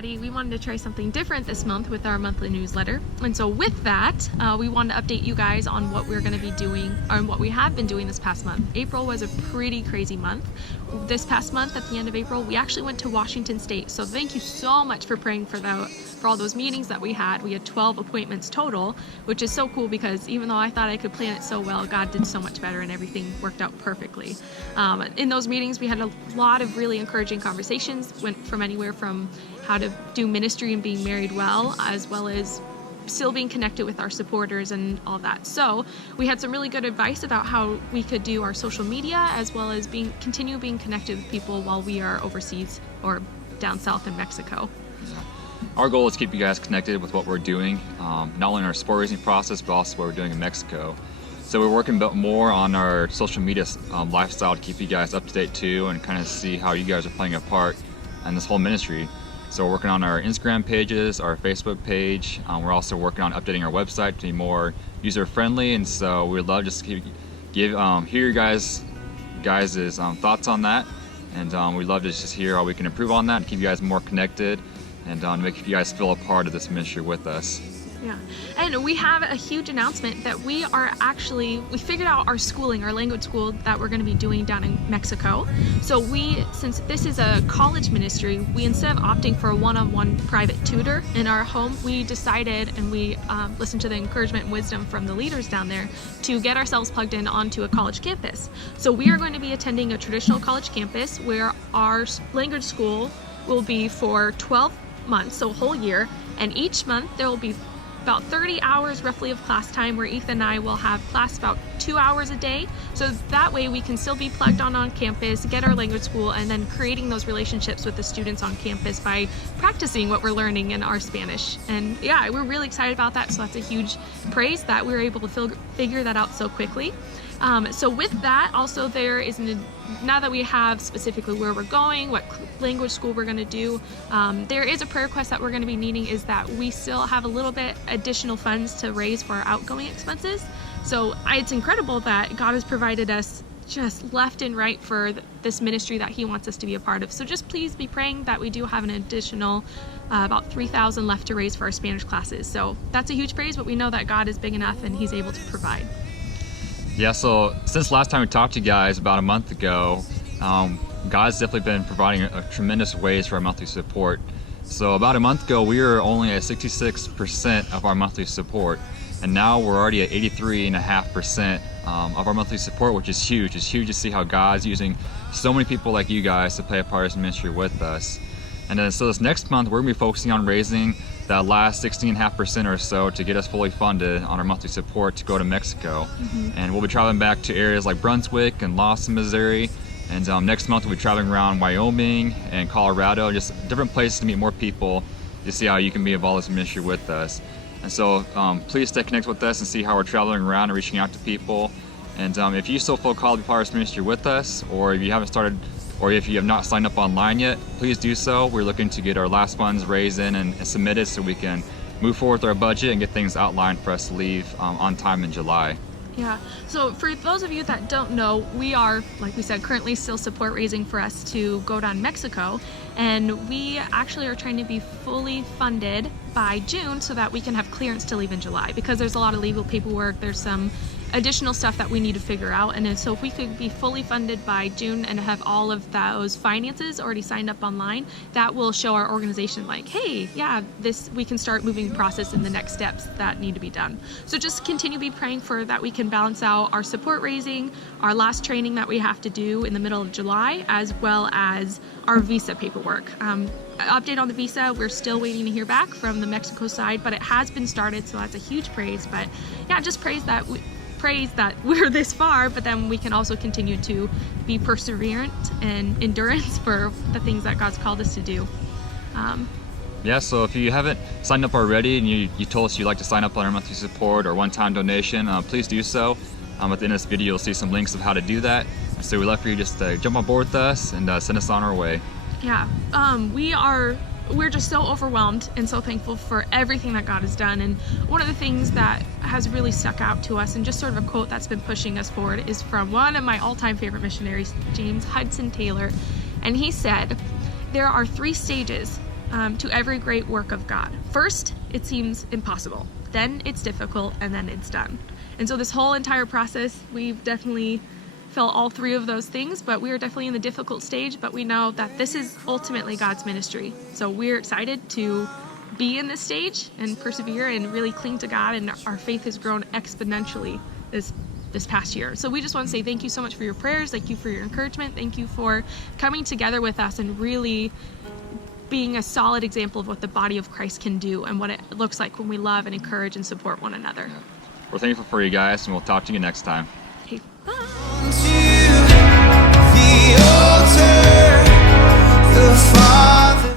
everybody. We wanted to try something different this month with our monthly newsletter. And so with that, we wanted to update you guys on what we're going to be doing, or what we have been doing this past month. April was a pretty crazy month. This past month, at the end of April, we actually went to Washington State. So thank you so much for praying for all those meetings that we had. We had 12 appointments total, which is so cool because even though I thought I could plan it so well, God did so much better and everything worked out perfectly. In those meetings, we had a lot of really encouraging conversations, went from anywhere from how to do ministry and being married well as still being connected with our supporters and all that. So we had some really good advice about how we could do our social media as well as continue being connected with people while we are overseas or down south in Mexico. Our goal is to keep you guys connected with what we're doing, not only in our sport raising process, but also what we're doing in Mexico. So we're working a bit more on our social media lifestyle to keep you guys up to date too, and kind of see how you guys are playing a part in this whole ministry. So we're working on our Instagram pages, our Facebook page. We're also working on updating our website to be more user friendly, and so we'd love just to hear your guys' thoughts on that, and we'd love to just hear how we can improve on that and keep you guys more connected and make you guys feel a part of this ministry with us. Yeah, and we have a huge announcement that we figured out our schooling, our language school that we're going to be doing down in Mexico. So since this is a college ministry, instead of opting for a one-on-one private tutor in our home, we decided, and we listened to the encouragement and wisdom from the leaders down there, to get ourselves plugged in onto a college campus. So we are going to be attending a traditional college campus where our language school will be for 12 months, so a whole year, and each month there will be about 30 hours roughly of class time where Ethan and I will have class about 2 hours a day. So that way we can still be plugged on campus, get our language school, and then creating those relationships with the students on campus by practicing what we're learning in our Spanish. And yeah, we're really excited about that. So that's a huge praise that we were able to figure that out so quickly. So with that, also now that we have specifically where we're going, what language school we're going to do, there is a prayer request that we're going to be needing, is that we still have a little bit additional funds to raise for our outgoing expenses. So it's incredible that God has provided us just left and right for this ministry that He wants us to be a part of. So just please be praying that we do have an additional about $3,000 left to raise for our Spanish classes. So that's a huge praise, but we know that God is big enough and He's able to provide. Yeah, so since last time we talked to you guys about a month ago, God's definitely been providing a tremendous ways for our monthly support. So about a month ago, we were only at 66% of our monthly support, and now we're already at 83.5% of our monthly support, which is huge. It's huge to see how God's using so many people like you guys to play a part of this ministry with us. And then so this next month, we're going to be focusing on raising that last 16.5% or so to get us fully funded on our monthly support to go to Mexico. Mm-hmm. And we'll be traveling back to areas like Brunswick and Lawson, Missouri. And next month we'll be traveling around Wyoming and Colorado, just different places to meet more people to see how you can be involved in this ministry with us. And so please stay connected with us and see how we're traveling around and reaching out to people. And if you still feel called to be part of this ministry with us, or if you haven't started, or if you have not signed up online yet, please do so. We're looking to get our last funds raised in and submitted so we can move forward with our budget and get things outlined for us to leave on time in July. Yeah, so for those of you that don't know, we are, like we said, currently still support raising for us to go down Mexico, and we actually are trying to be fully funded by June so that we can have clearance to leave in July, because there's a lot of legal paperwork, there's some additional stuff that we need to figure out. And so if we could be fully funded by June and have all of those finances already signed up online, that will show our organization like, hey, yeah, we can start moving the process in the next steps that need to be done. So just continue to be praying for that we can balance out our support raising, our last training that we have to do in the middle of July, as well as our visa paperwork. Update on the visa, we're still waiting to hear back from the Mexico side, but it has been started, so that's a huge praise. But yeah, just praise that we're this far, but then we can also continue to be perseverant and endurance for the things that God's called us to do. Yeah, so if you haven't signed up already and you told us you'd like to sign up on our monthly support or one-time donation, please do so. At the end of this video, you'll see some links of how to do that. So we'd love for you just to jump on board with us and send us on our way. Yeah, we're just so overwhelmed and so thankful for everything that God has done. And one of the things that has really stuck out to us, and just sort of a quote that's been pushing us forward, is from one of my all-time favorite missionaries, James Hudson Taylor. And he said, "There are 3 stages to every great work of God. First, it seems impossible. Then it's difficult, and then it's done. And so this whole entire process, we've definitely felt all three of those things, but we are definitely in the difficult stage, but we know that this is ultimately God's ministry. So we're excited to be in this stage and persevere and really cling to God, and our faith has grown exponentially this past year. So we just want to say thank you so much for your prayers, thank you for your encouragement, thank you for coming together with us and really being a solid example of what the body of Christ can do and what it looks like when we love and encourage and support one another. Yeah. We're thankful for you guys, and we'll talk to you next time. Okay, bye. To the altar.